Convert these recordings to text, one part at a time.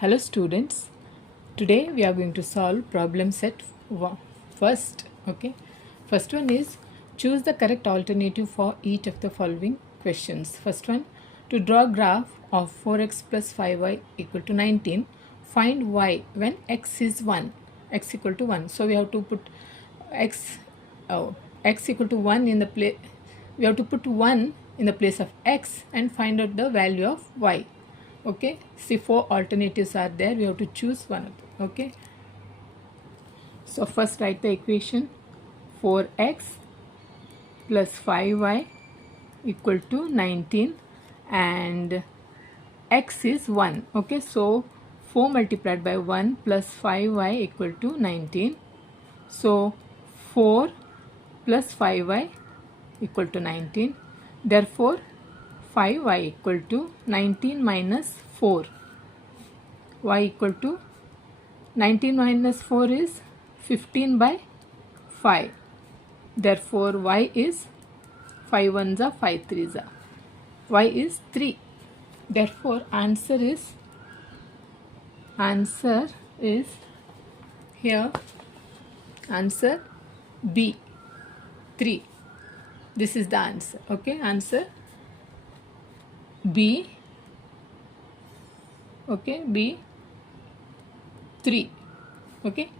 Hello students, today we are going to solve problem set first. First one is choose the correct alternative for each of the following questions. First one, to draw a graph of 4x plus 5y equal to 19, find y when x is 1, x equal to 1. So we have to put x equal to 1 in the place, we have to put 1 in the place of x and find out the value of y. Okay, see, 4 alternatives are there, we have to choose one of them. Okay, so first write the equation 4x plus 5y equal to 19 and x is 1. Okay, so 4 multiplied by 1 plus 5y equal to 19. So 4 plus 5y equal to 19. Therefore 5y equal to 19 minus 4. Y equal to 19 minus 4 is 15 by 5. Therefore y is 5 ones are 5 threes are. Y is 3. Therefore answer is here, answer B, 3. This is the answer. Okay, answer B. Okay, B 3. Okay,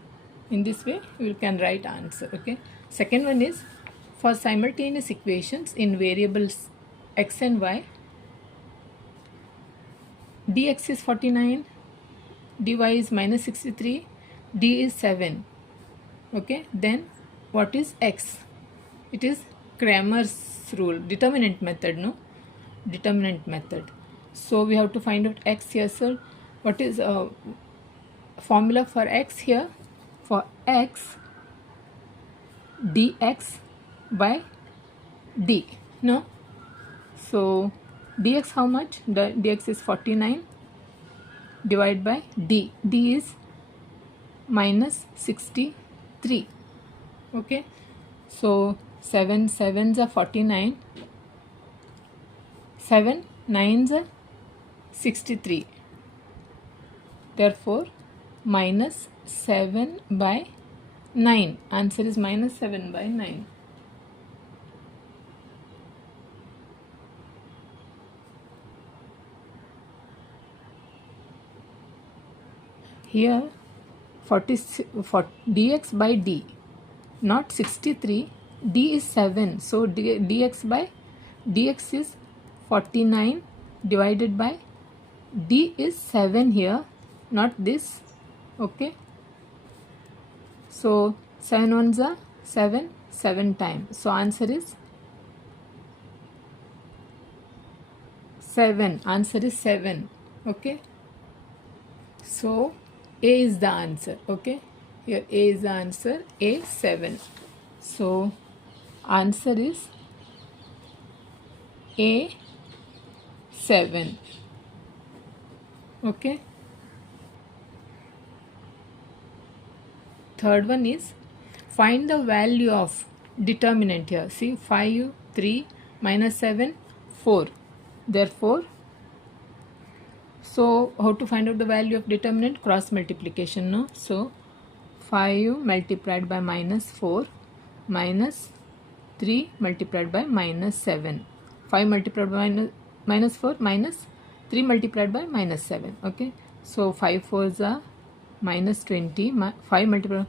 in this way you can write answer. Okay, second one is for simultaneous equations in variables x and y, dx is 49, dy is minus 63, d is 7. Okay, then what is x? It is Cramer's rule, determinant method, no? Determinant method. So we have to find out x here. So what is formula for x here? For x, dx by d, no? So dx how much? The dx is 49 divided by d. D is minus 63. Okay, so 7 sevens are 49, 7 nines are 63. Therefore minus 7 by 9. Answer is minus 7 by 9. Here dx by d, not 63, d is 7. So dx is 49 divided by d is 7 here, not this. Okay, so 7 ones are 7, 7 times. So answer is 7. Answer is 7. Okay, so A is the answer. Okay, here A is the answer, A 7. So answer is A 7. Okay, third one is find the value of determinant here. See, 5, 3, minus 7, 4. Therefore, so how to find out the value of determinant? Cross multiplication, no? So 5 multiplied by minus 4 minus 3 multiplied by minus 7. 5 multiplied by minus 4 minus 3 multiplied by minus 7. Okay, so 5 4s are minus 20. 5 multiplied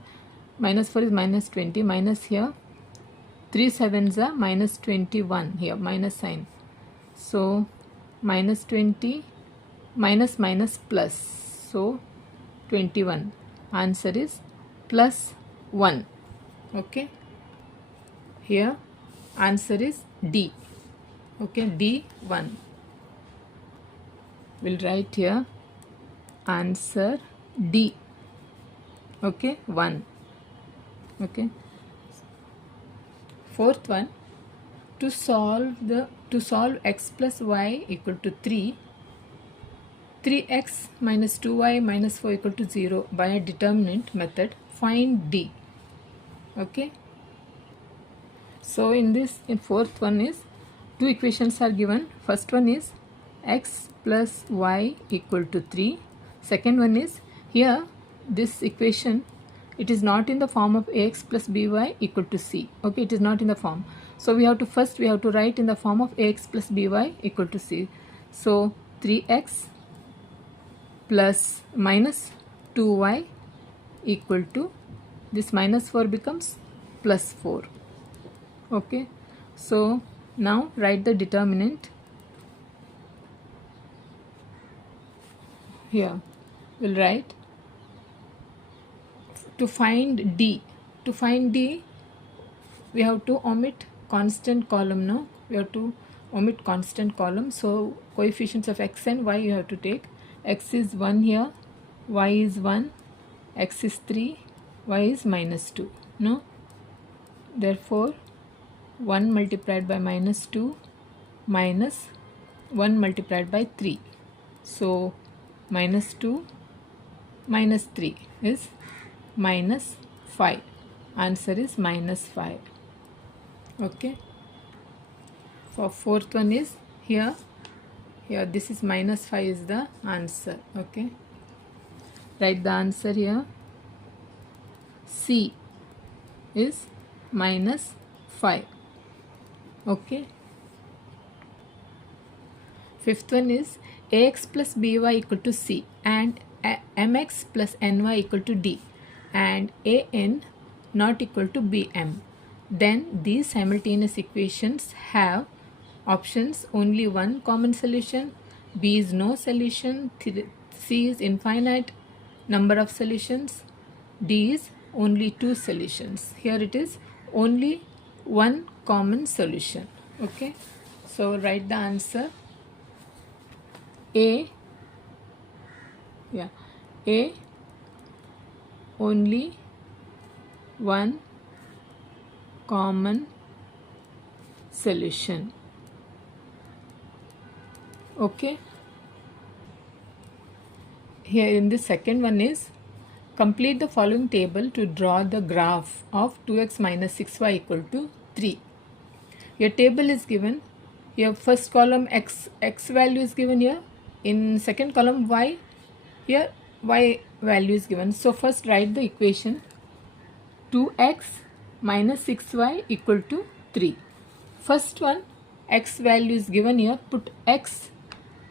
minus 4 is minus 20. Minus here 3 7s are minus 21. Here minus sign. So minus 20 minus minus plus. So 21. Answer is plus 1. Okay, here answer is D. Okay, D 1. We'll write here answer D. Okay, 1. Okay, fourth one, to solve x plus y equal to 3, 3x minus 2y minus 4 equal to 0 by a determinant method, find D. Okay, so in fourth one is two equations are given. First one is x plus y equal to 3. Second one is, here this equation, it is not in the form of ax plus by equal to c. Okay, it is not in the form. So we have to write in the form of ax plus by equal to c. So 3x plus minus 2y equal to, this minus 4 becomes plus 4. Okay, so now write the determinant. Here we'll write, to find d, we have to omit constant column. Now we have to omit constant column. So coefficients of x and y you have to take. X is 1 here, y is 1, x is 3, y is minus 2. No, therefore 1 multiplied by minus 2 minus 1 multiplied by 3. So minus 2 minus 3 is minus 5. Answer is minus 5. Okay. For fourth one is, here this is minus 5 is the answer. Okay, write the answer here. C is minus 5. Okay. Fifth one is, ax plus by equal to c and mx plus ny equal to d and an not equal to bm. Then these simultaneous equations have options only one common solution, b is no solution, c is infinite number of solutions, d is only 2 solutions. Here it is only one common solution. Okay, so write the answer. A only one common solution. Okay, here in the second one is, complete the following table to draw the graph of 2x minus 6y equal to 3. Your table is given. Here first column x value is given here. In second column y, here y value is given. So first write the equation 2x minus 6y equal to 3. First one, x value is given here, put x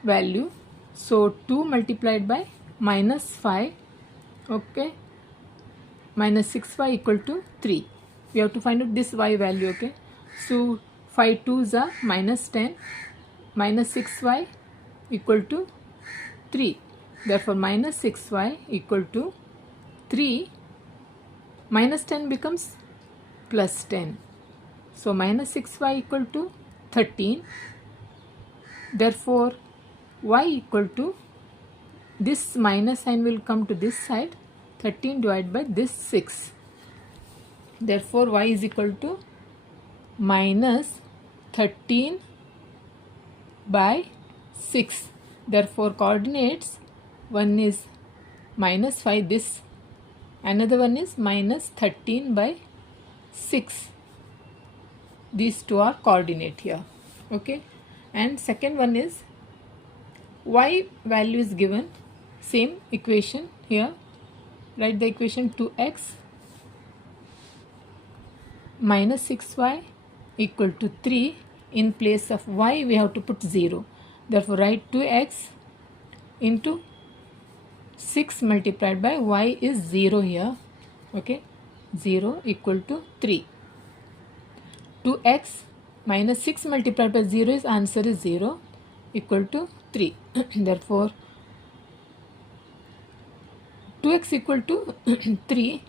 value. So 2 multiplied by minus 5, okay, minus 6y equal to 3. We have to find out this y value. Okay, so 5 2s are minus 10, minus 6y equal to 3. Therefore minus 6y equal to 3, minus 10 becomes plus 10. So minus 6y equal to 13. Therefore y equal to, this minus sign will come to this side, 13 divided by this 6. Therefore y is equal to minus 13 by 6. Therefore coordinates, one is minus 5, this, another one is minus 13 by 6. These two are coordinate here. Okay, and second one is, y value is given, same equation here. Write the equation 2x minus 6y equal to 3. In place of y we have to put 0. Therefore write 2x into 6 multiplied by y is 0 here. Okay, 0 equal to 3. 2x minus 6 multiplied by 0 is, answer is 0, equal to 3. Therefore 2x equal to 3,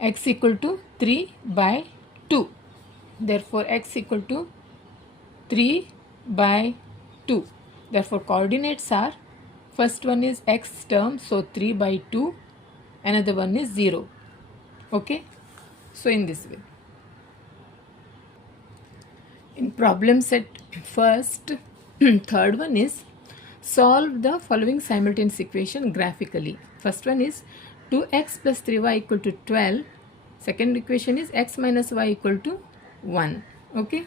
x equal to 3 by 2. Therefore x equal to 3 by 2. Therefore coordinates are, first one is x term, so 3 by 2, another one is 0. Okay, so in this way. In problem set first, third one is, solve the following simultaneous equation graphically. First one is 2x plus 3y equal to 12. Second equation is x minus y equal to 1. Okay,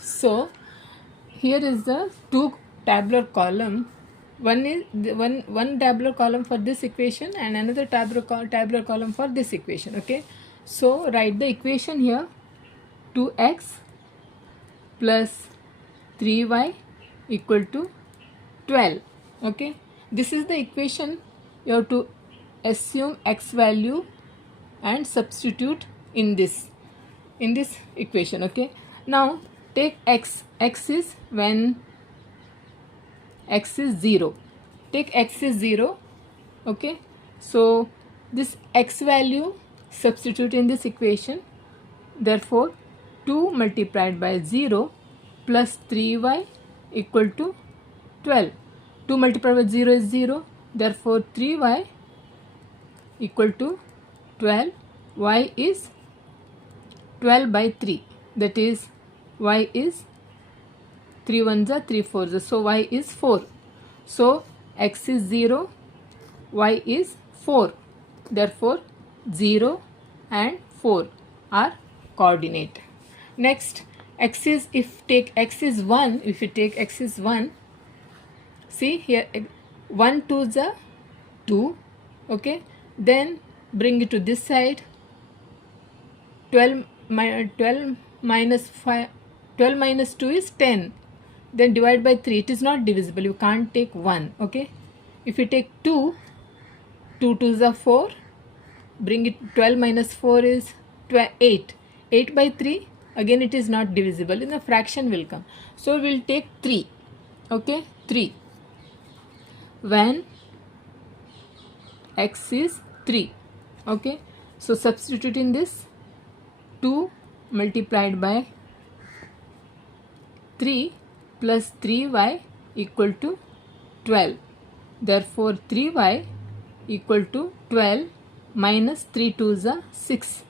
so here is the two tabular column. One is one tabular column for this equation and another tabular column for this equation. Okay, so write the equation here: 2x plus 3y equal to 12. Okay, this is the equation. You have to assume x value and substitute in this equation. Okay, now take x. X is when x is 0. Take x is 0. Okay, so this x value substitute in this equation. Therefore 2 multiplied by 0 plus 3y equal to 12. 2 multiplied by 0 is 0. Therefore 3y equal to 12. Y is 12 by 3. That is, y is 3 ones are 3 fours are. So y is 4. So x is 0, y is 4. Therefore 0 and 4 are coordinate. Next, x is, if take x is 1, if you take x is 1, see here 1 2s are 2. Okay, then bring it to this side. 12 minus 5, 12 minus 2 is 10. Then divide by 3. It is not divisible. You can't take 1. Okay, if you take 2, 2 2s are 4. Bring it, 12 minus 4 is 8. 8 by 3, again it is not divisible. In the fraction will come. So we will take 3. Okay, 3. When x is 3. Okay, so substitute in this. 2 multiplied by 3 plus 3y equal to 12. Therefore 3y equal to 12 minus 3 2s are 6.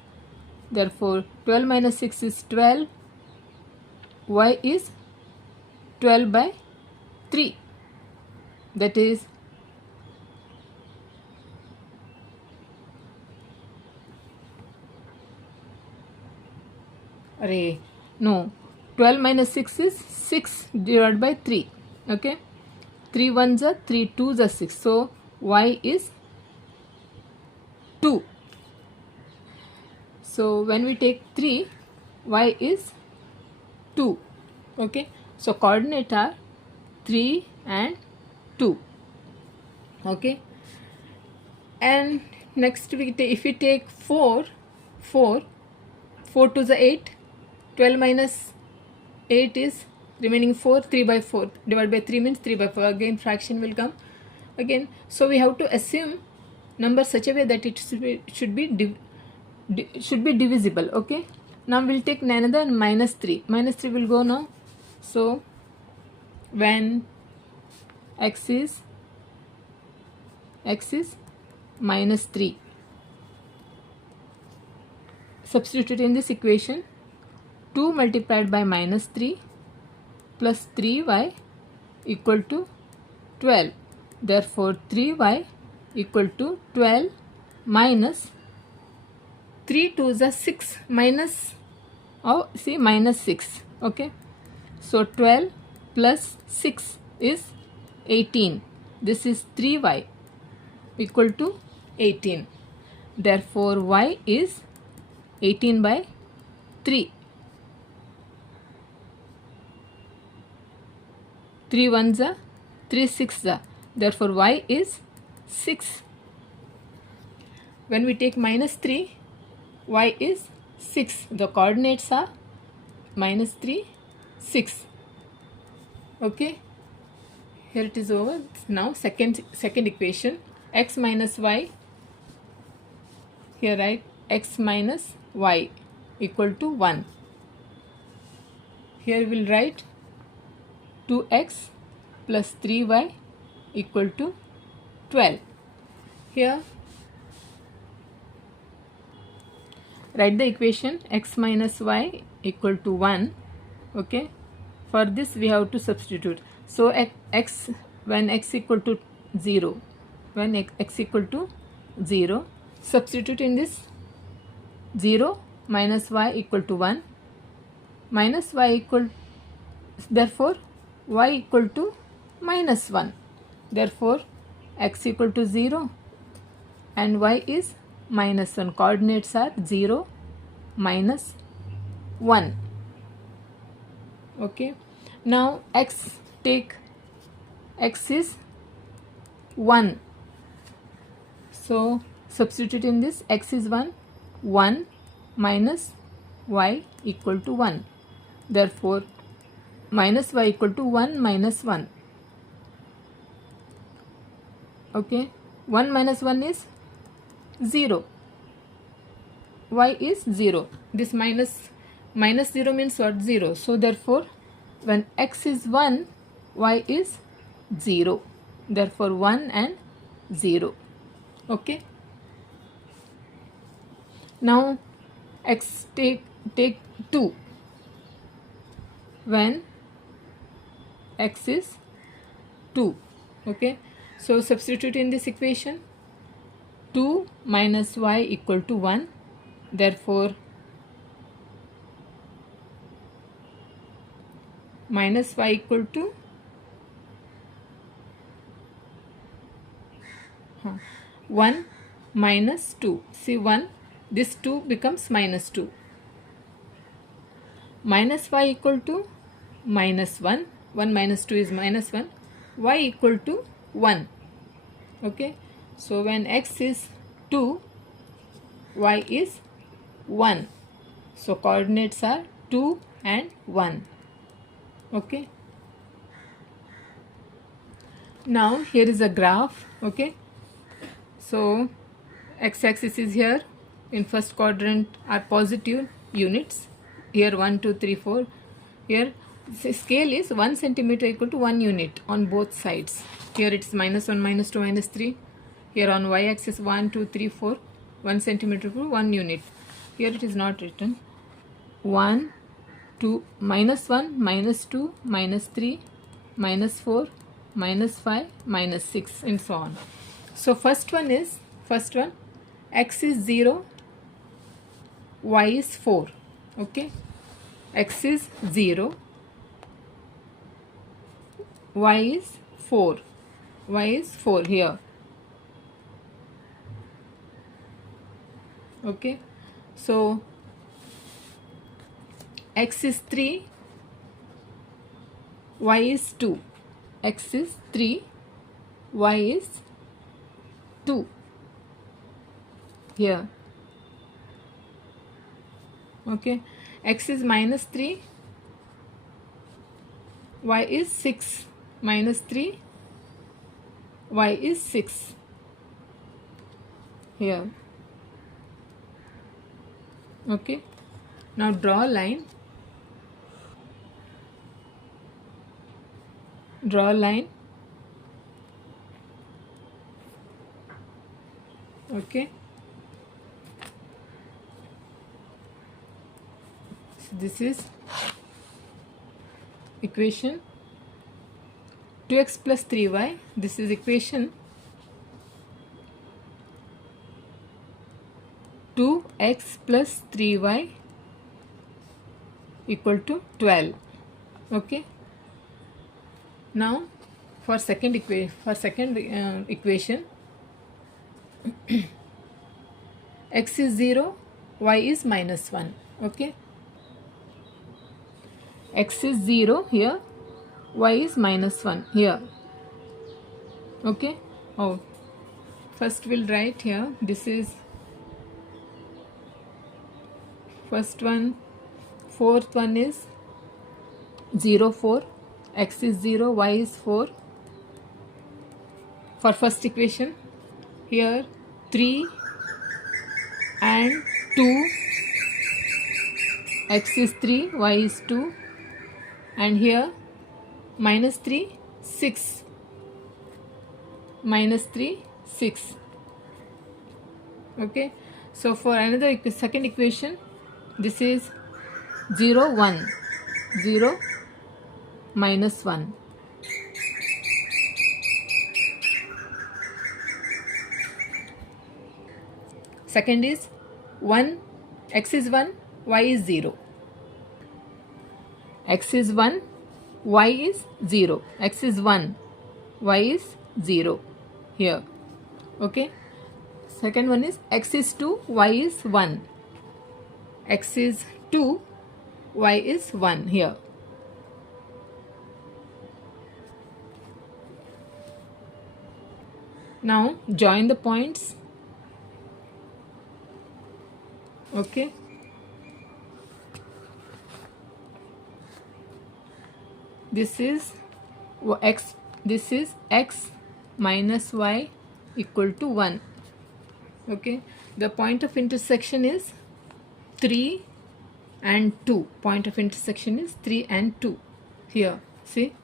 Therefore 12 minus 6 is 12. Y is 12 by 3. That is no, 12 minus 6 is 6 divided by 3. Okay, 3 ones are 3 2s are 6. So y is 2. So when we take 3, y is 2. Okay, so coordinate are 3 and 2. Okay, and next we take, if we take 4 to the 8. 12 minus 8 is remaining 4. 3 by 4 divided by 3 means 3 by 4. Again fraction will come again. So we have to assume number such a way that it should be divisible. Okay, now we'll take another minus 3. Minus 3 will go now. So when x is minus 3, substitute in this equation. 2 multiplied by minus 3 plus 3y equal to 12. Therefore 3y equal to 12 minus 3 2s are 6 minus, oh see, minus 6. Okay, so 12 plus 6 is 18. This is 3y equal to 18. Therefore y is 18 by 3. 3 ones are 3 6s are. Therefore y is 6. When we take minus 3, y is 6. The coordinates are minus 3, 6. Okay, here it is over. Now second equation, x minus y. Here write x minus y equal to 1. Here we will write 2x plus 3y equal to 12. Here write the equation x minus y equal to 1. Okay, for this we have to substitute. So x, when x equal to 0, when x equal to 0, substitute in this. 0 minus y equal to 1, minus y equal, therefore y equal to minus 1. Therefore, x equal to 0 and y is minus 1. Coordinates are 0, minus 1. Okay. Now x is 1. So substitute in this, x is 1, 1 minus y equal to 1. Therefore, minus y equal to 1 minus 1. Okay, 1 minus 1 is 0. Y is 0. This minus 0 means what? 0. So therefore, when x is 1, y is 0. Therefore, 1 and 0. Okay. Now x take 2 when x is 2. Okay. So substitute in this equation, 2 minus y equal to 1. Therefore, minus y equal to 1 minus 2. See 1, this 2 becomes minus 2. Minus y equal to minus 1. 1 minus 2 is minus 1. Y equal to 1. Okay. So when x is 2, y is 1. So coordinates are 2 and 1. Okay. Now here is a graph. Okay. So x-axis is here. In first quadrant are positive units. Here 1, 2, 3, 4. Here the scale is 1 centimeter equal to 1 unit on both sides. Here it's minus 1, minus 2, minus 3. Here on y-axis 1, 2, 3, 4. 1 centimeter equal to 1 unit. Here it is not written. 1, 2, minus 1, minus 2, minus 3, minus 4, minus 5, minus 6 and so on. So first one, x is 0, y is 4. Okay. X is 0, y is 4. Y is 4 here. Okay. So x is 3, y is 2. X is 3, y is 2 here. Okay. X is minus 3, y is 6. Minus 3, y is 6 here. Okay. Now draw a line. Draw a line. Okay. So this is equation 2x plus 3y. This is equation 2x plus 3y equal to 12. Okay. Now for second equation x is 0, y is minus 1. Okay. X is 0 here, y is minus 1 here. Okay. Oh, first we'll write here, this is first one. Fourth one is 0, 4. X is 0, y is 4. For first equation, here 3 and 2. X is 3, y is 2. And here minus 3, 6. Minus 3, 6. Okay. So for another second equation, this is 0, 1. 0, minus 1. Second is 1, x is 1, y is 0. X is 1, y is 0. X is 1, y is 0 here. Okay, second one is x is 2, y is 1. X is 2, y is 1 here. Now join the points. Okay, this is x, this is x minus y equal to 1. Okay, the point of intersection is 3 and 2. Point of intersection is 3 and 2 here. See,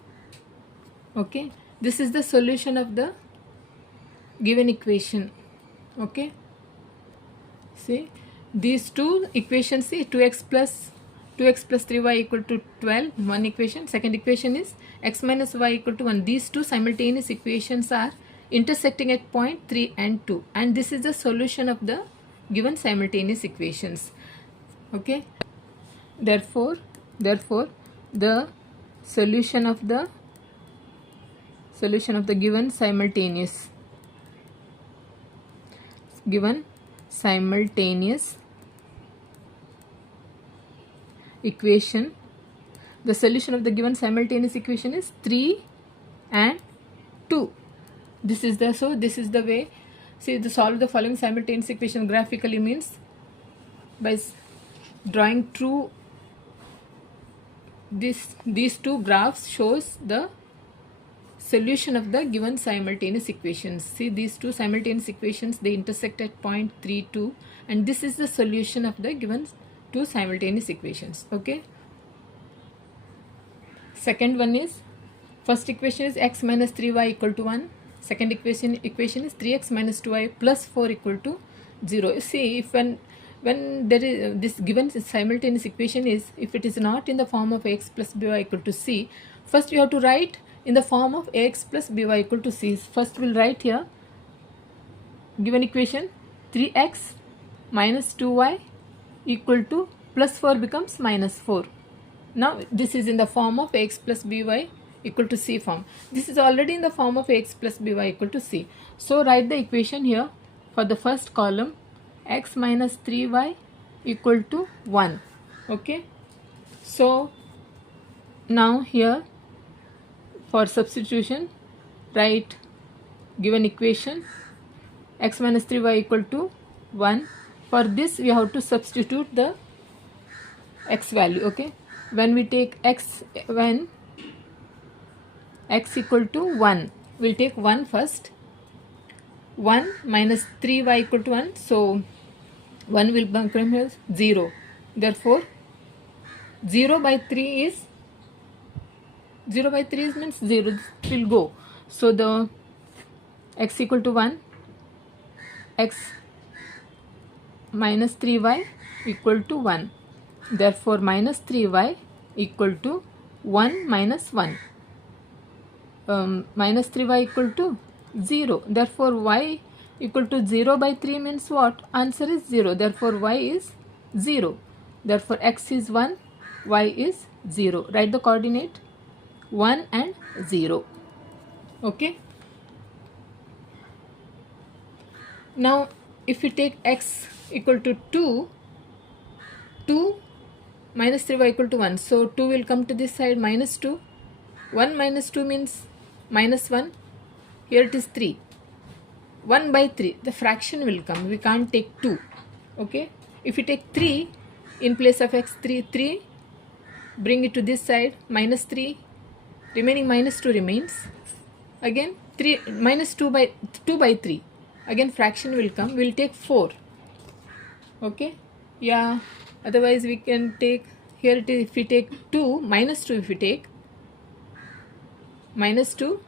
okay, this is the solution of the given equation. Okay, see, these two equations, see, 2x plus 3y equal to 12, one equation. Second equation is x minus y equal to 1. These two simultaneous equations are intersecting at point 3 and 2, and this is the solution of the given simultaneous equations. Okay, therefore the solution of the given simultaneous equation, the solution of the given simultaneous equation is 3 and 2. This is the way. See, to solve the following simultaneous equation graphically means by drawing true these two graphs shows the solution of the given simultaneous equations. See, these two simultaneous equations, they intersect at point 3, 2, and this is the solution of the given two simultaneous equations. Okay, second one is, first equation is x minus 3y equal to 1. Second equation is 3x minus 2y plus 4 equal to 0. You see, if when there is this given simultaneous equation is, if it is not in the form of ax plus by equal to c, first you have to write in the form of ax plus by equal to c. First we'll write here given equation 3x minus 2y equal to plus 4 becomes minus 4. Now this is in the form of ax plus by equal to c form. This is already in the form of ax plus by equal to c. So write the equation here for the first column, x minus 3y equal to 1. Okay, so now here for substitution, write given equation x minus 3y equal to 1. For this we have to substitute the x value. Okay, when we take x, when x equal to 1, we'll take 1 first. 1 minus 3y equal to 1, so 1 will become here 0. Therefore 0 by 3 is means 0, this will go. So the x equal to 1, x minus 3y equal to 1. Therefore minus 3y equal to 1 minus 1. Minus 3y equal to 0. Therefore y equal to 0 by 3 means what? Answer is 0. Therefore y is 0. Therefore x is 1, y is 0. Write the coordinate 1 and 0. Okay. Now if we take x equal to 2 minus 3y equal to 1. So 2 will come to this side, minus 2. 1 minus 2 means minus 1. Here it is 3. 1 by 3, the fraction will come. We can't take 2. Okay. If we take 3 in place of x, 3, bring it to this side, minus 3, remaining minus 2 remains. Again 3 minus 2 by 3. Again fraction will come. We'll take 4. Okay. Yeah. Otherwise we can take, here it is, if we take 2, minus 2, if we take minus 2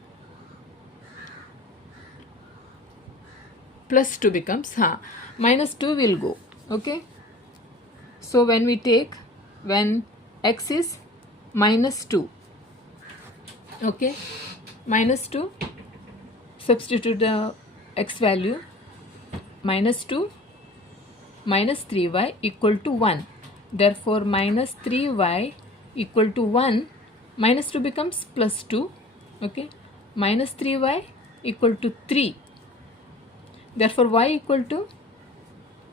plus 2 becomes, minus 2 will go. Okay. So when we take, when x is minus 2, okay, minus 2, substitute the x value, minus 2 minus 3y equal to 1. Therefore minus 3y equal to 1, minus 2 becomes plus 2. Okay, minus 3y equal to 3. Therefore y equal to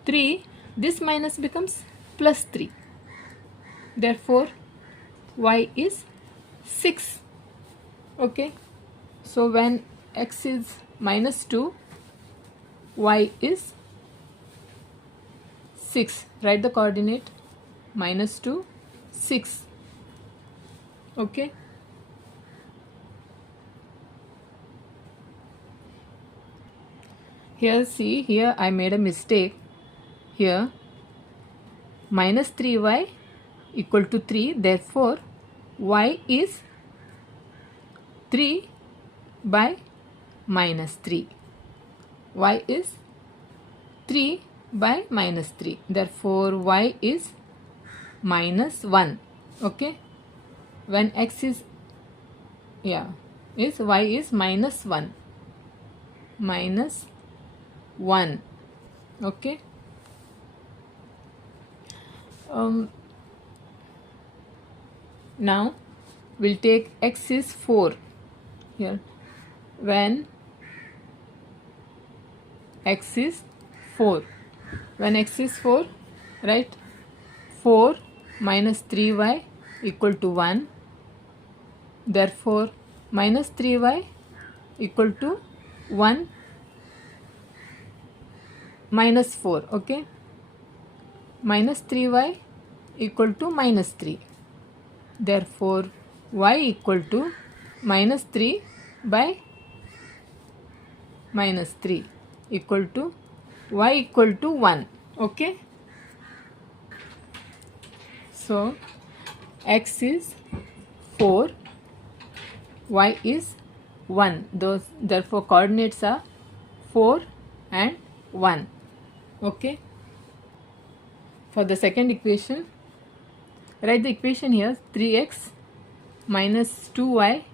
3. This minus becomes plus 3. Therefore y is 6. Okay. So when x is minus 2, y is 6. Write the coordinate minus 2, 6. Okay. Here see, here I made a mistake. Here minus 3y equal to 3. Therefore y is 3 by minus 3. Y is 3 by minus 3. Therefore y is minus 1. Okay. When x is y is minus 1. Minus 1. Okay. Now we'll take x is 4 here. When x is 4, right, 4 minus 3y equal to 1. Therefore minus 3y equal to 1 minus 4. Okay. Minus 3y equal to minus 3. Therefore y equal to minus 3 by minus 3 equal to y equal to 1. Okay. So x is 4, y is 1. Therefore coordinates are 4 and 1. Okay. For the second equation, write the equation here. 3x minus 2y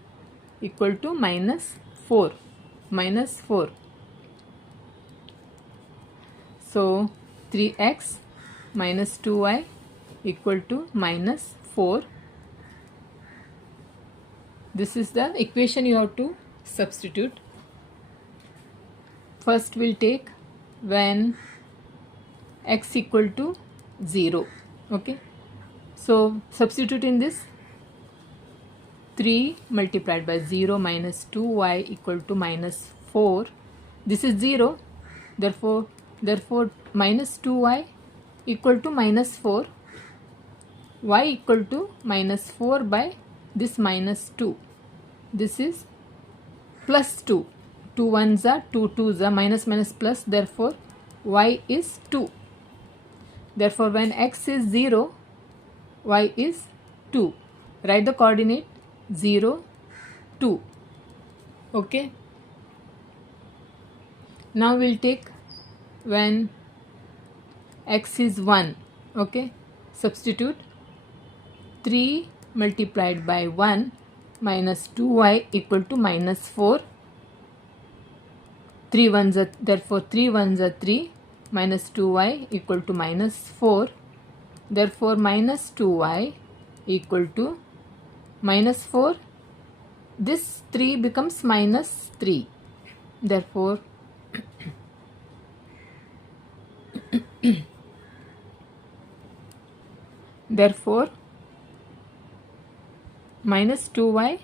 equal to minus 4. Minus 4. So 3x minus 2y equal to minus 4. This is the equation you have to substitute. First we'll take when x equal to 0. Okay. So substitute in this. 3 multiplied by 0 minus 2y equal to minus 4. This is 0. Therefore minus 2y equal to minus 4. Y equal to minus 4 by this minus 2. This is plus 2. 2 ones are 2 twos are minus minus plus. Therefore y is 2. Therefore when x is 0, y is 2. Write the coordinate 0, 2. Okay. Now we'll take when x is 1. Okay. Substitute 3 multiplied by 1 minus 2y equal to minus 4. 3 ones are, therefore 3 ones are 3, minus 2y equal to minus 4. Therefore minus 2y equal to minus 4. This 3 becomes minus 3. Therefore minus 2y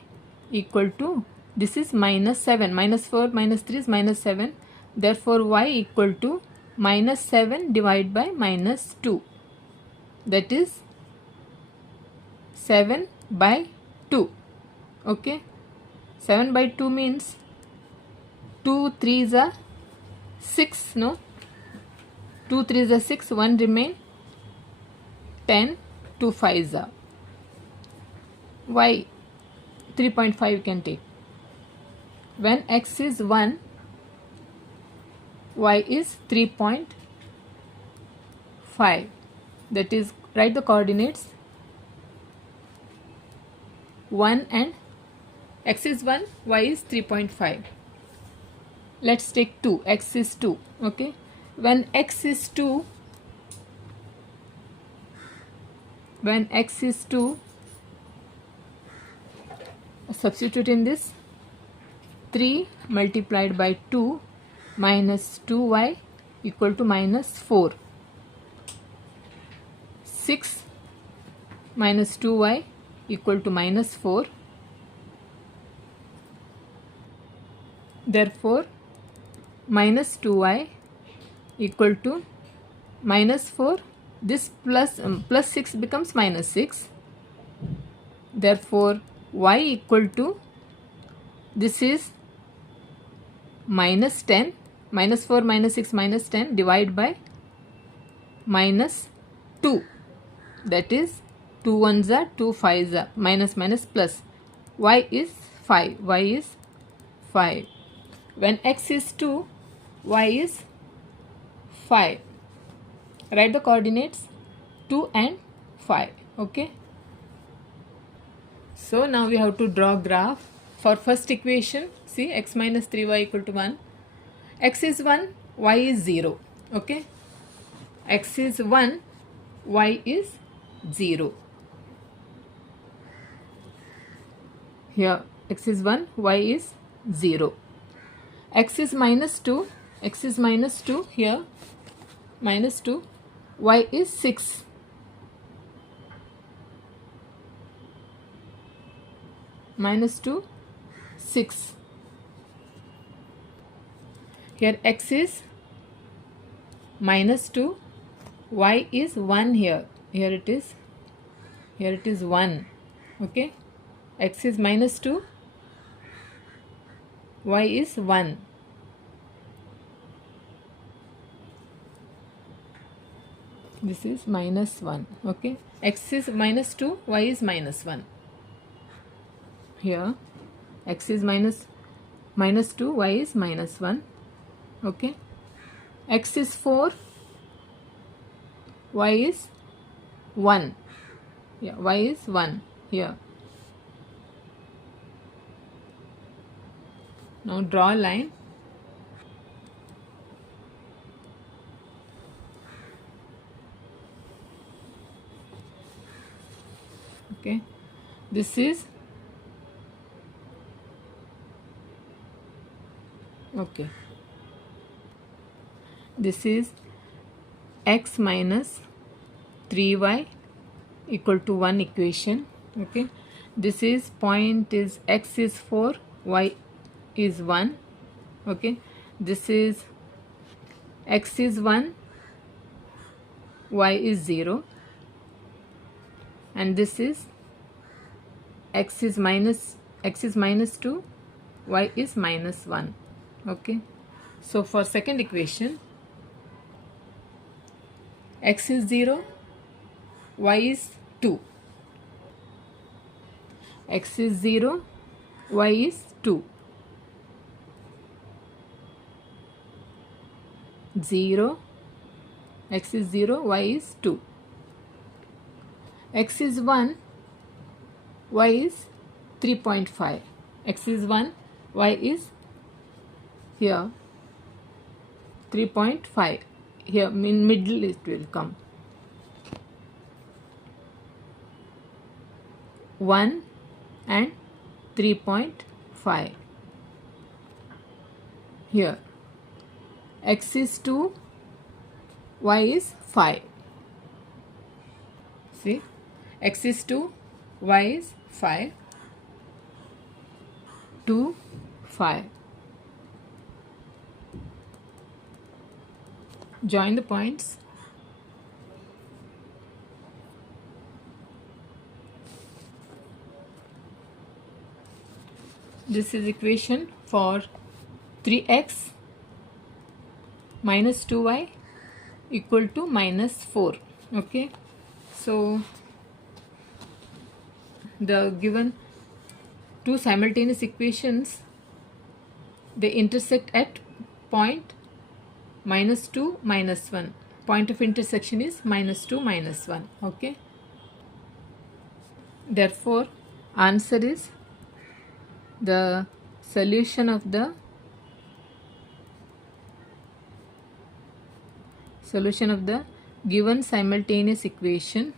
equal to, this is minus 7. Minus 4 minus 3 is minus 7. Therefore y equal to minus 7 divided by minus 2. That is 7 by 2. Okay. 7 by 2 means 2 3s are 6. No. 2 3s are 6. 1 remain. 10. 2 5s are. Y 3.5 you can take. When x is 1, y is 3.5. That is, write the coordinates 1 and x is 1, y is 3.5. Let's take 2. X is 2. Okay. When x is 2, substitute in this. 3 multiplied by 2 minus 2y equal to minus 4. 6 minus 2y equal to minus 4. Therefore, minus 2y equal to minus 4. This plus 6 becomes minus 6. Therefore, y equal to, this is minus 10. Minus 4 minus 6 minus 10 divided by minus 2. That is 2 ones are 2 5s are minus minus plus. Y is 5. Y is 5. When x is 2, y is 5. Write the coordinates 2 and 5. Okay. So now we have to draw graph for first equation. See, x minus 3y equal to 1. X is 1, y is 0. Okay. X is 1, y is 0. Here x is 1, y is 0. X is minus 2. X is minus 2. Here minus 2. Y is 6. Minus 2, 6. Here x is minus 2. Y is 1 here. Here it is. Here it is 1. Okay. X is minus 2. Y is 1. This is minus 1. Okay. X is minus 2. Y is minus 1. Here x is minus 2. Y is minus 1. Okay. X is 4. Y is 1. Yeah, y is 1 here. Now draw a line. Okay. This is okay. This is x minus 3y equal to 1 equation. Okay. This is point is x is 4, y is 1. Okay. This is x is 1, y is 0. And this is x is minus 2, y is minus 1. Okay. So for second equation, x is 0, y is 2. X is 0, y is 2. 0, x is 0, y is 2. X is 1, y is 3.5. X is 1, y is here 3.5. Here in middle it will come 1 and 3.5. Here x is 2, y is 5. See, x is 2, y is 5. 2, 5. Join the points. This is equation for 3x minus 2y equal to minus 4. Okay. So the given two simultaneous equations, they intersect at point minus 2, minus 1. Point of intersection is minus 2, minus 1. Okay. Therefore, answer is the solution of the given simultaneous equation,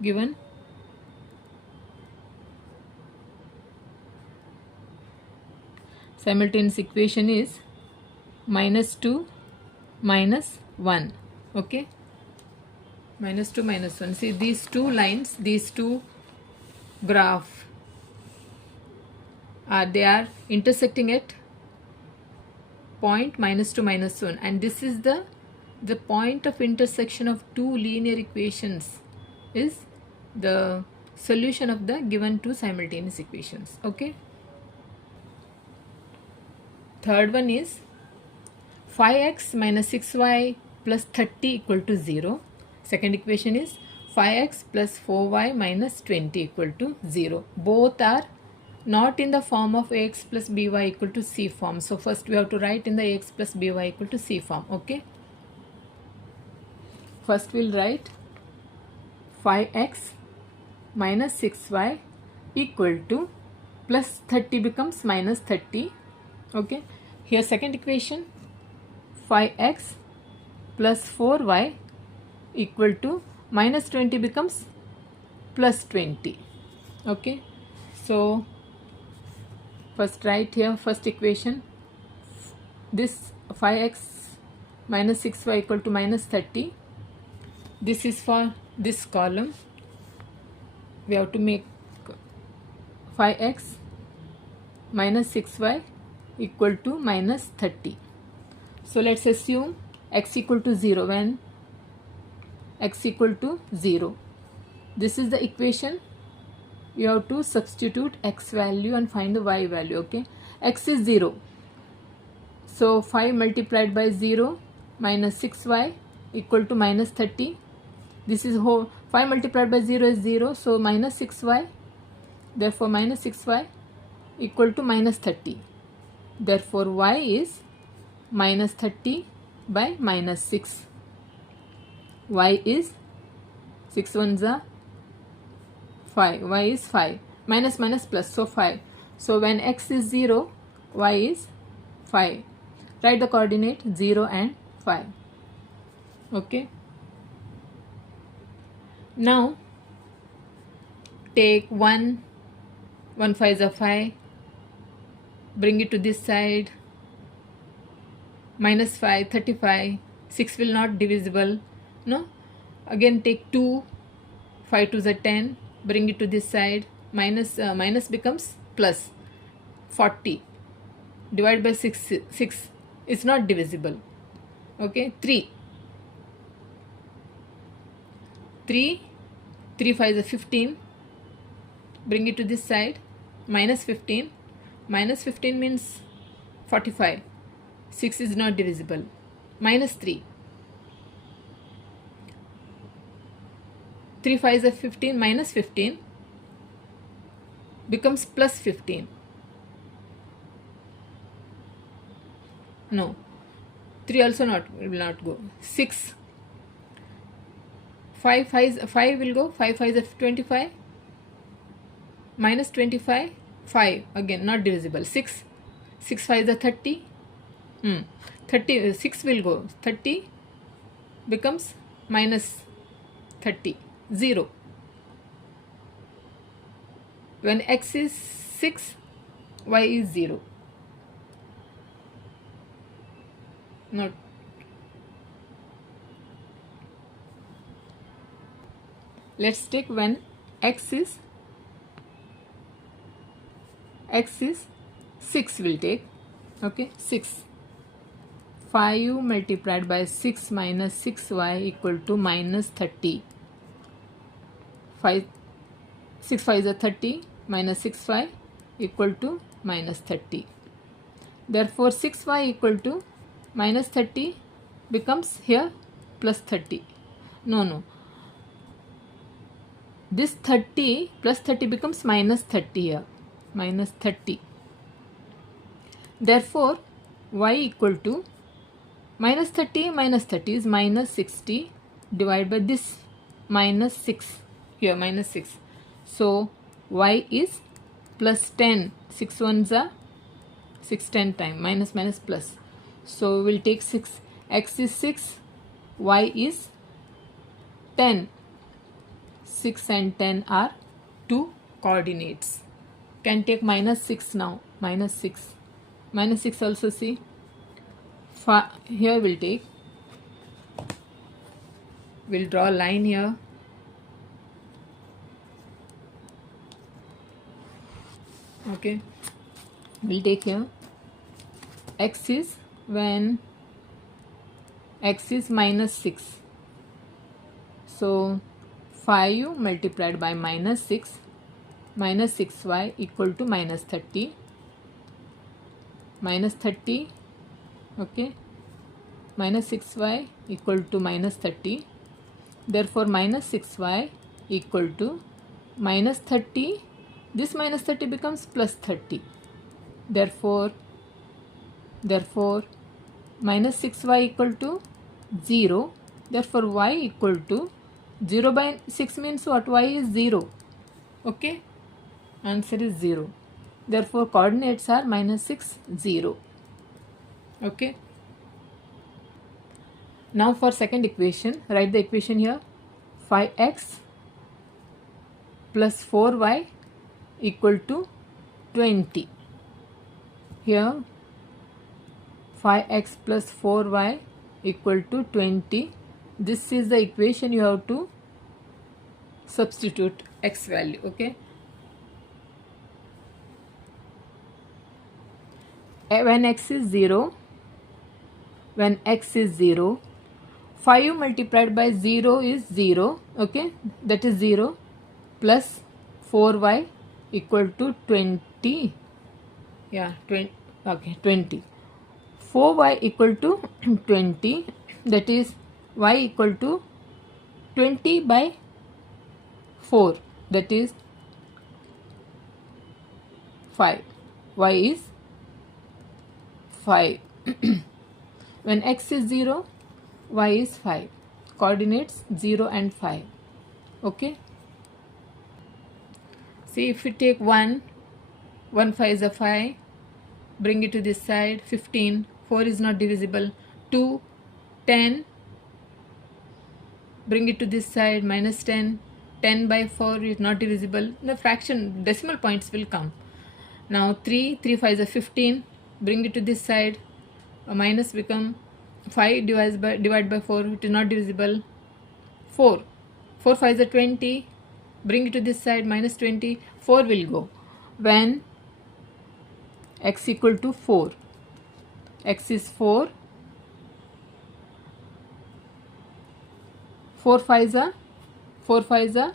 given simultaneous equation is -2 -1. Okay, -2 -1. See these two lines, these two graph they are intersecting at point -2 -1, and this is the point of intersection of two linear equations is the solution of the given two simultaneous equations. Okay, third one is 5x minus 6y plus 30 equal to 0. Second equation is 5x plus 4y minus 20 equal to 0. Both are not in the form of ax plus by equal to c form. So first we have to write in the ax plus by equal to c form. Okay, first we'll write 5x minus 6y equal to plus 30 becomes minus 30. Okay, here second equation 5x plus 4y equal to minus 20 becomes plus 20. Okay, so first write here first equation, this 5x minus 6y equal to minus 30. This is for this column. We have to make 5x minus 6y equal to minus 30. So let's assume x equal to 0 when x equal to 0. This is the equation. You have to substitute x value and find the y value. Okay, x is 0. So 5 multiplied by 0 minus 6y equal to minus 30. This is whole 5 multiplied by 0 is 0. So minus 6y. Therefore minus 6y equal to minus 30. Therefore y is minus 30 by minus 6. Y is 6 ones are 5. Y is 5. Minus minus plus, so 5. So when x is 0, y is 5. Write the coordinate 0 and 5. Okay. Now take 1 5 is 5. Bring it to this side. Minus 5, 35. 6 will not divisible. No. Again take 2. 5 2 is 10. Bring it to this side. Minus becomes plus. 40. Divide by 6. 6 is not divisible. Okay. 3. 3 5 is 15. Bring it to this side. Minus 15. Minus 15 means 45. 6 is not divisible. Minus 3. 3 5 is 15 minus 15 becomes plus 15. No. 3 also will not go. 6. 5 will go. 5 5 is 25. Minus 25. 5 again not divisible. 6 5 is 30. 30 6 will go. 30 becomes minus 30. 0. When x is 6, y is 0. Not. Let's take when x is 6 will take. Okay, 6. 5 multiplied by 6 minus 6y equal to minus 30. 6 5 is 30 minus 6y equal to minus 30. Therefore 6y equal to minus 30 becomes here plus 30. No. This 30 plus 30 becomes minus 30 here. Minus 30. Therefore y equal to minus 30 is minus 60 divided by this minus 6. Here minus 6. So y is plus 10. 6 ones are 6 10 time. Minus plus. So we'll take 6. X is 6. Y is 10. 6 and 10 are 2 coordinates. Can take minus 6 now. Minus 6. minus 6 also see. Here we'll draw a line here. Okay, we'll take here x is when x is minus 6. So 5 multiplied by minus 6, minus 6y equal to minus 30. Minus 30, okay, minus 6y equal to minus 30. Therefore minus 6y equal to minus 30. This minus 30 becomes plus 30. Therefore minus 6y equal to 0. Therefore y equal to 0 by 6 means what? Y is 0. Okay, answer is 0. Therefore coordinates are minus 6, 0. Okay. Now for second equation, write the equation here. 5x plus 4y equal to 20. Here 5x plus 4y equal to 20. This is the equation you have to substitute x value. Okay. When x is 0, 5 multiplied by 0 is 0, okay, that is 0, plus 4y equal to 20, yeah, 20, okay, 20. 4y equal to 20, that is y equal to 20 by 4, that is 5, y is 5. When x is 0, y is 5. Coordinates 0 and 5. Okay. See, if we take 1 5 is a 5. Bring it to this side. 15. 4 is not divisible. 2, 10. Bring it to this side. Minus 10. 10 by 4 is not divisible. The fraction decimal points will come. Now 3 5 is a 15. Bring it to this side. A minus become 5 divide by 4. It is not divisible. 4 5 is a 20. Bring it to this side. Minus 20. 4 will go. When x equal to 4. X is 4. 4 5 is a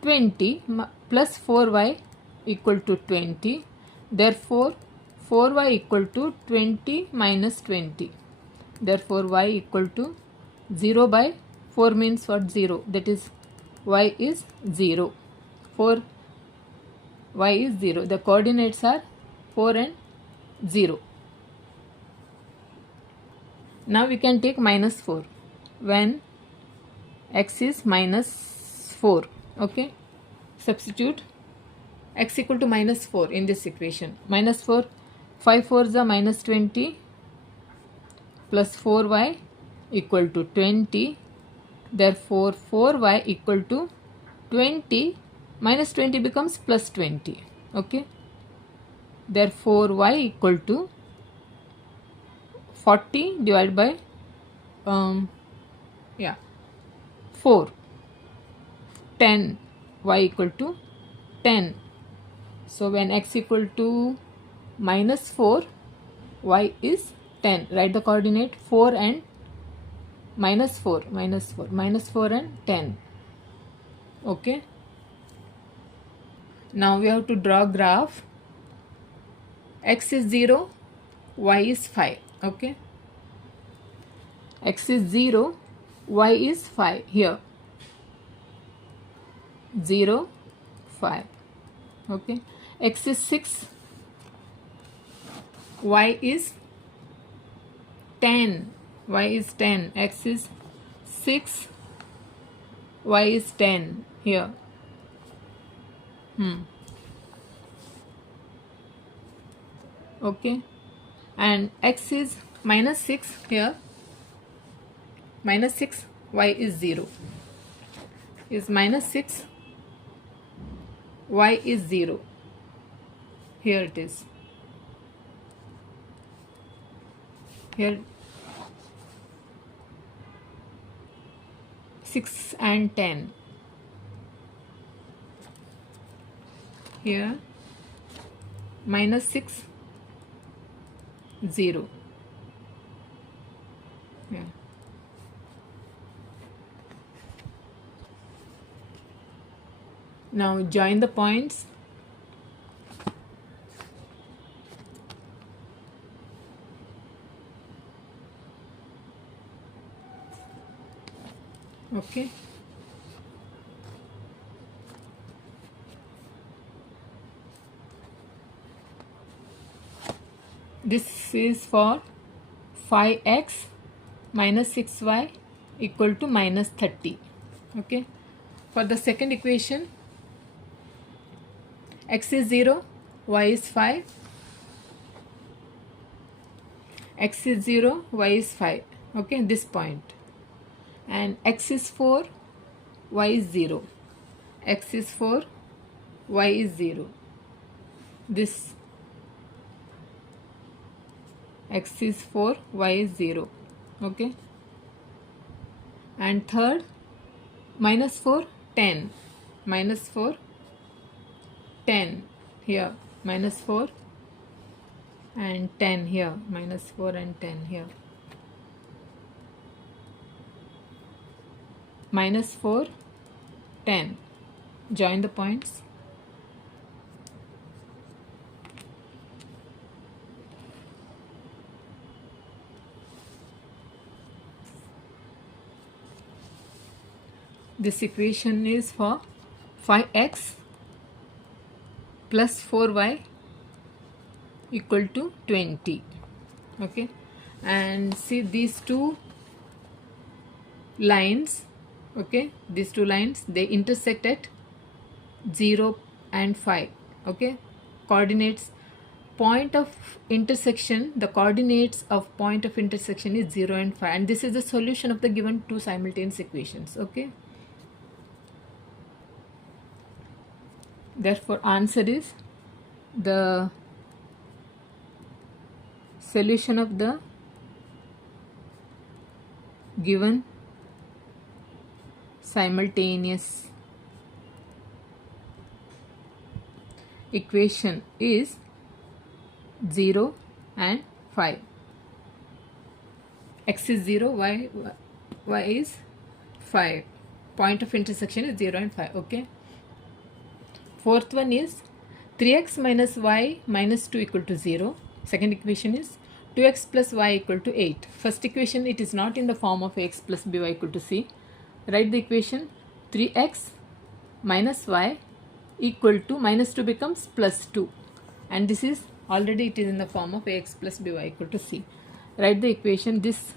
20 plus 4y equal to 20. Therefore 4y equal to 20 minus 20. Therefore y equal to 0 by 4 means what? 0. That is y is 0. 4 y is 0. The coordinates are 4 and 0. Now we can take minus 4 when x is minus 4. Okay. Substitute x equal to minus 4 in this equation. Minus 4, 5 4 is a minus 20 plus 4y equal to 20. Therefore 4y equal to 20 minus 20 becomes plus 20. Okay. Therefore y equal to 40 divided by 4. 10. Y equal to 10. So when x equal to minus 4, y is 10. Write the coordinate 4 and minus 4 and 10. Okay. Now we have to draw graph. X is 0, y is 5. Okay. X is 0, y is 5 here. 0, 5. Okay. X is 6, y is 10. Y is 10. X is 6, y is 10 here. Okay. And x is minus 6 here. Minus 6, y is 0. Is minus 6, y is 0. Here it is. here 6 and 10, here -6 0, yeah. Now join the points. Okay. This is for 5x minus 6y equal to minus 30. Okay. For the second equation, x is 0, y is 5. X is 0, y is 5. Okay, this point. And x is 4, y is 0. X is 4, y is 0. This x is 4, y is 0. Okay. And third, -4, 10. -4, 10. Here, -4 and 10 here. -4 and 10 here. -4, 10. Join the points. This equation is for 5x plus 4y equal to 20. Okay, and see these two lines. Okay, these two lines, they intersect at 0 and 5. Okay, coordinates, point of intersection, the coordinates of point of intersection is 0 and 5, and this is the solution of the given two simultaneous equations. Okay, therefore answer is the solution of the given simultaneous equation is 0 and 5. X is 0, y is 5. Point of intersection is 0 and 5. Okay. Fourth one is 3x minus y minus 2 equal to 0. Second equation is 2x plus y equal to 8. First equation, it is not in the form of x plus by equal to c. Write the equation 3x minus y equal to -2 becomes +2, and this is already, it is in the form of ax plus by equal to c. Write the equation, this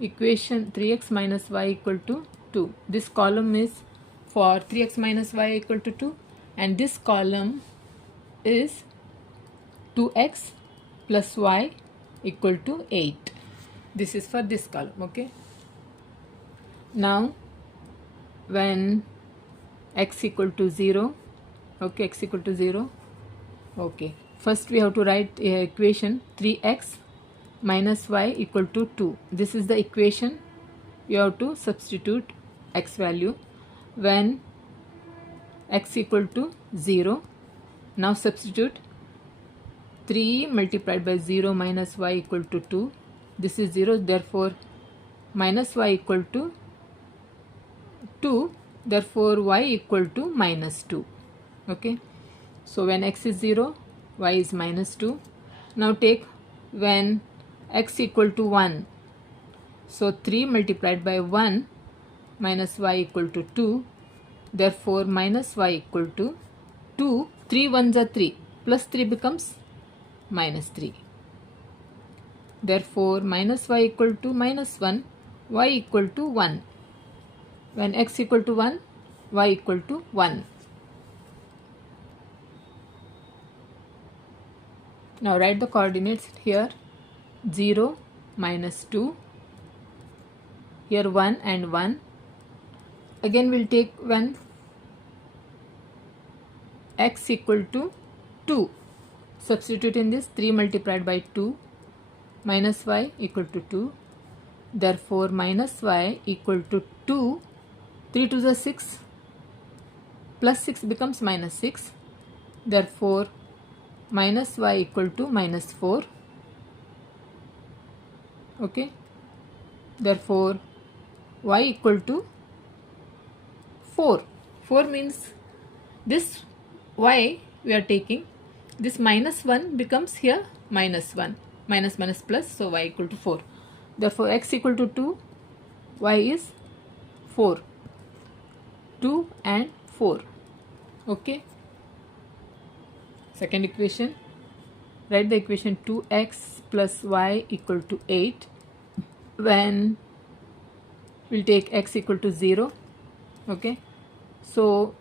equation 3x minus y equal to 2. This column is for 3x minus y equal to 2, and this column is 2x plus y equal to 8. This is for this column. Okay. Now when x equal to 0, okay, x equal to 0, okay, first we have to write equation 3x minus y equal to 2. This is the equation. You have to substitute x value when x equal to 0. Now substitute 3 multiplied by 0 minus y equal to 2. This is 0, therefore minus y equal to 2, therefore y equal to -2. Okay, so when x is 0, y is -2. Now take when x equal to 1, so 3 multiplied by 1 minus y equal to 2, therefore minus y equal to 2. 3 ones are 3, plus 3 becomes -3. Therefore minus y equal to -1, y equal to 1. When x equal to 1, y equal to 1. Now write the coordinates here, 0, -2, here 1 and 1. Again we'll take when x equal to 2. Substitute in this 3 multiplied by 2 minus y equal to 2. Therefore minus y equal to 2. 3 to the 6 plus 6 becomes minus 6. Therefore minus y equal to minus 4. Okay. Therefore y equal to 4. 4 means this y we are taking, this minus 1 becomes here minus 1, minus minus plus, so y equal to 4. Therefore x equal to 2, y is 4. 2 and 4. Okay. Second equation, write the equation 2x plus y equal to 8 when we'll take x equal to 0. Okay, so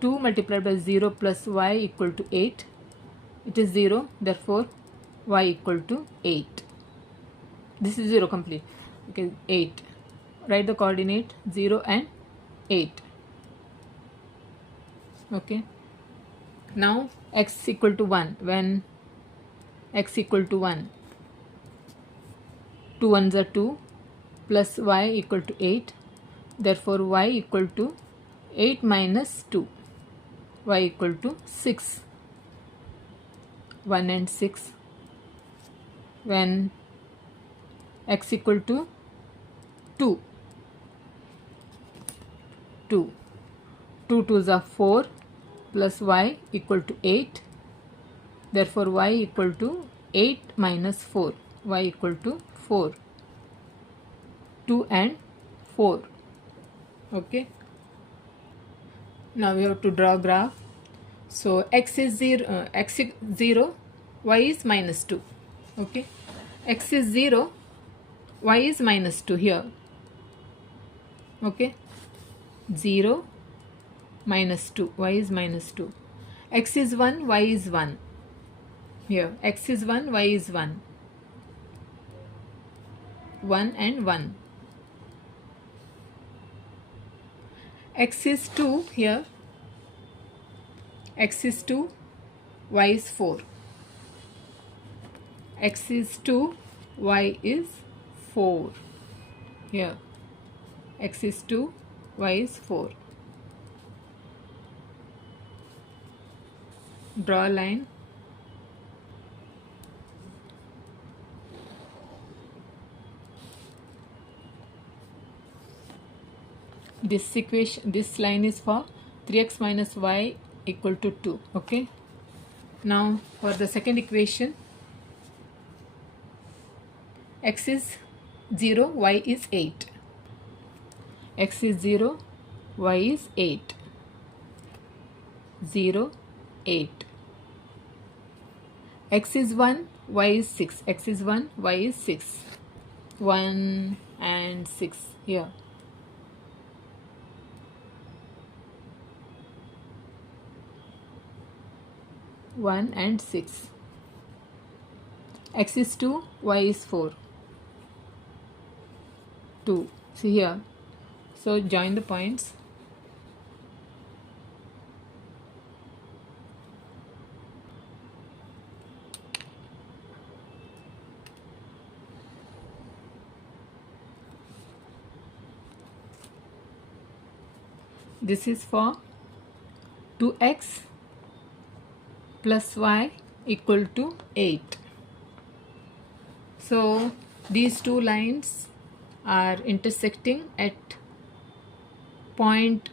2 multiplied by 0 plus y equal to 8, it is 0, therefore y equal to 8. This is 0 complete. Okay, 8. Write the coordinate 0 and 8. Okay, now x equal to 1, when x equal to 1, 2 ones are 2 plus y equal to 8, therefore y equal to 8 minus 2, y equal to 6. 1 and 6. When x equal to 2, 2 2's are 4 plus y equal to 8, therefore y equal to 8 minus 4, y equal to 4. 2 and 4. Okay, now we have to draw graph. So x is 0, y is minus 2. Okay, x is 0, y is minus 2 here. Okay, 0 minus 2, y is minus 2. X is 1, y is 1. Here x is 1, y is 1. 1 and 1. X is 2 here. X is 2, y is 4. X is 2, y is 4. Here x is 2, y is 4. Draw a line. This equation, this line is for 3x minus y equal to 2. Okay, now for the second equation, x is 0, y is 8. X is 0, y is 8. 0, 8. X is 1, y is 6. X is 1, y is 6. 1 and 6 here. One and 6. X is 2, y is 4. 2. See here. So join the points. This is for 2x plus y equal to 8. So these two lines are intersecting at point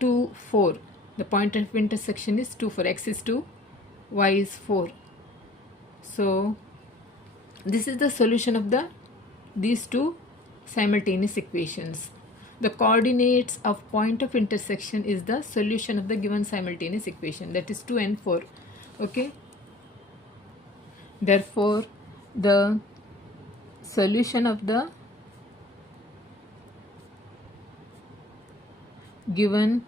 2, 4. The point of intersection is 2, 4. X is 2, y is 4. So this is the solution of these two simultaneous equations. The coordinates of point of intersection is the solution of the given simultaneous equation, that is 2 and 4. Okay, therefore the solution of the given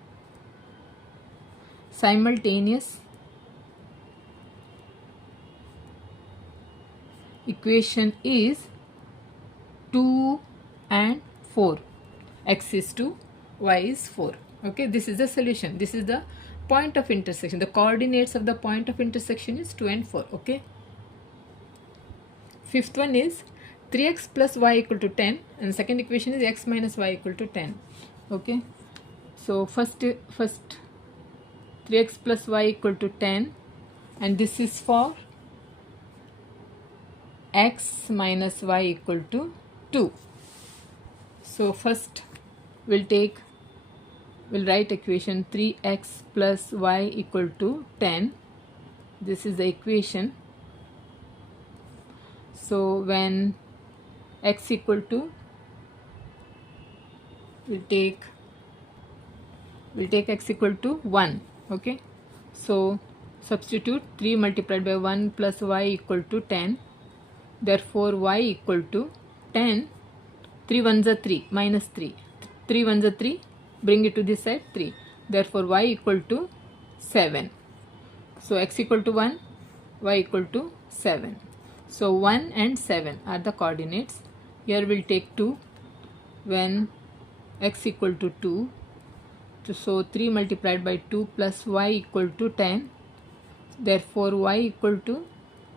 simultaneous equation is 2 and 4. X is 2, y is 4. Okay, this is the solution. This is the point of intersection. The coordinates of the point of intersection is 2 and 4. Okay, Fifth one is 3x plus y equal to 10, and second equation is x minus y equal to 10. Okay, so first 3x plus y equal to 10, and this is for x minus y equal to 2. So first we'll write equation 3x plus y equal to 10. This is the equation. So when x equal to, we'll take x equal to 1. Okay, so substitute 3 multiplied by 1 plus y equal to 10. Therefore y equal to 10. 3 ones are 3, minus 3. 3 ones are 3, bring it to this side, 3. Therefore y equal to 7. So x equal to 1, y equal to 7. So 1 and 7 are the coordinates. Here we'll take 2 when x equal to 2. So 3 multiplied by 2 plus y equal to 10. Therefore y equal to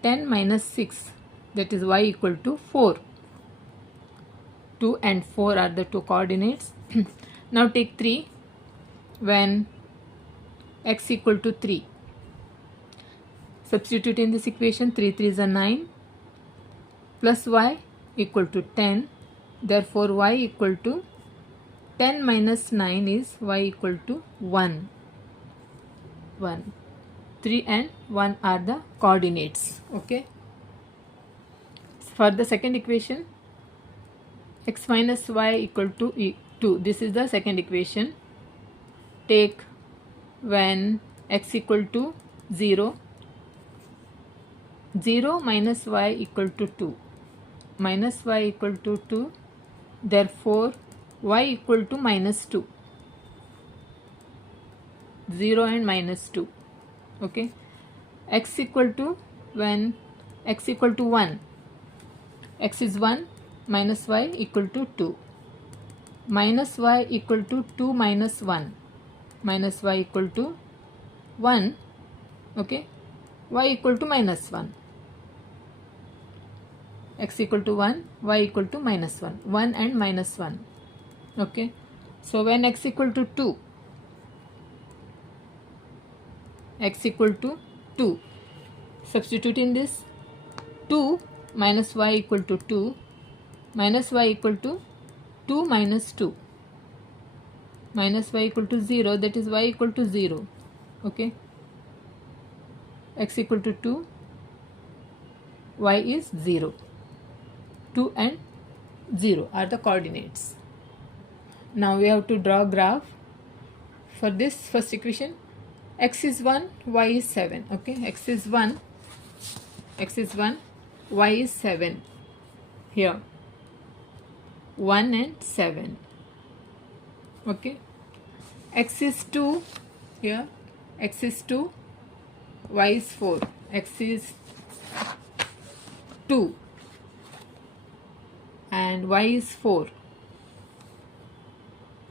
10 minus 6, that is y equal to 4. 2 and 4 are the two coordinates. Now take 3 when x equal to 3. Substitute in this equation, 3 3s are 9 plus y equal to 10. Therefore y equal to 10 minus 9 is y equal to 1. 1. 3 and 1 are the coordinates. Okay. For the second equation, x minus y equal to 2. This is the second equation. Take when x equal to 0. 0 minus y equal to 2. Minus y equal to 2. Therefore y equal to minus 2. 0 and minus 2. Okay. X equal to, when x equal to 1. X is 1, minus y equal to 2. Minus y equal to 2 minus 1. Minus y equal to 1. Okay. Y equal to minus 1. X equal to 1, y equal to minus 1. 1 and minus 1. Okay. So when x equal to 2. X equal to 2. Substitute in this, 2 minus y equal to 2. Minus y equal to 2 minus 2. Minus y equal to 0, that is y equal to 0. Okay. X equal to 2. Y is 0. 2 and 0 are the coordinates. Now we have to draw a graph. For this first equation, x is 1, y is 7. Okay, x is 1, y is 7. Here 1 and 7. Okay, x is 2. Here x is 2, y is 4. X is 2 and y is 4.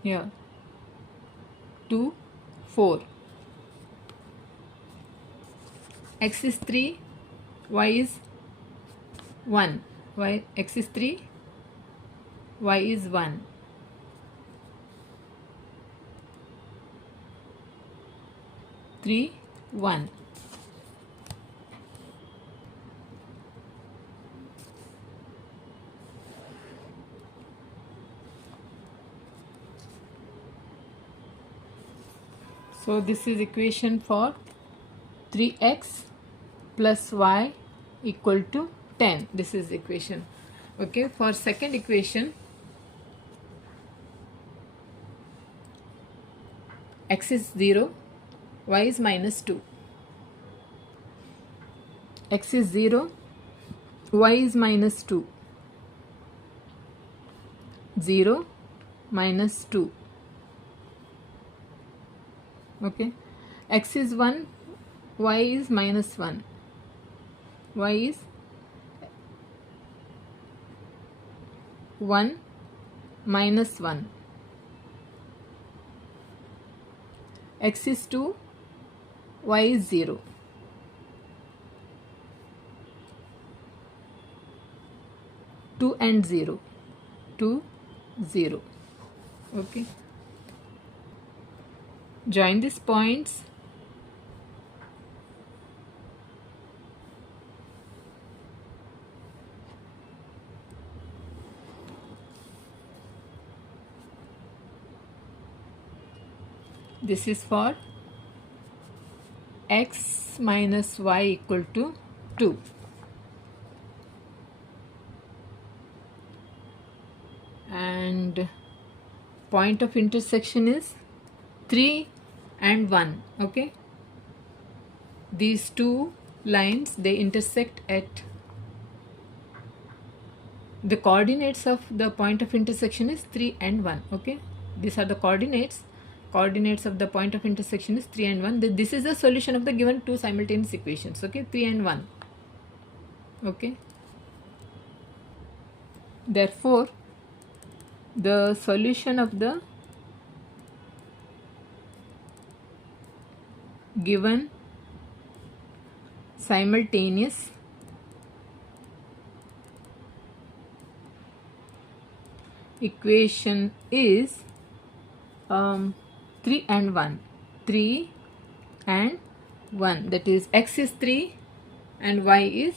Here 2, 4. X is 3, y is 1. X is 3, y is 1. Three, 1. So this is equation for 3x plus y equal to 10. This is equation. Okay, for second equation, x is 0, y is minus 2. X is 0, y is minus 2. 0 minus 2. Okay, x is 1, y is minus 1. Y is 1 minus 1. X is 2, y is 0. 2 and 0. 2, 0. Okay. Join these points. This is for x minus y equal to 2. And point of intersection is 3 and 1. Okay. These two lines, they intersect at the coordinates of the point of intersection is 3 and 1. Okay. These are the coordinates. Coordinates of the point of intersection is 3 and 1. This is the solution of the given two simultaneous equations. Okay. 3 and 1. Okay. Therefore, the solution of the given simultaneous equation is 3 and 1. 3 and 1. That is, x is 3 and y is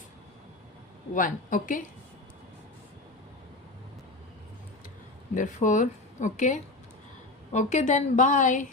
1. Okay. Therefore, okay then, bye.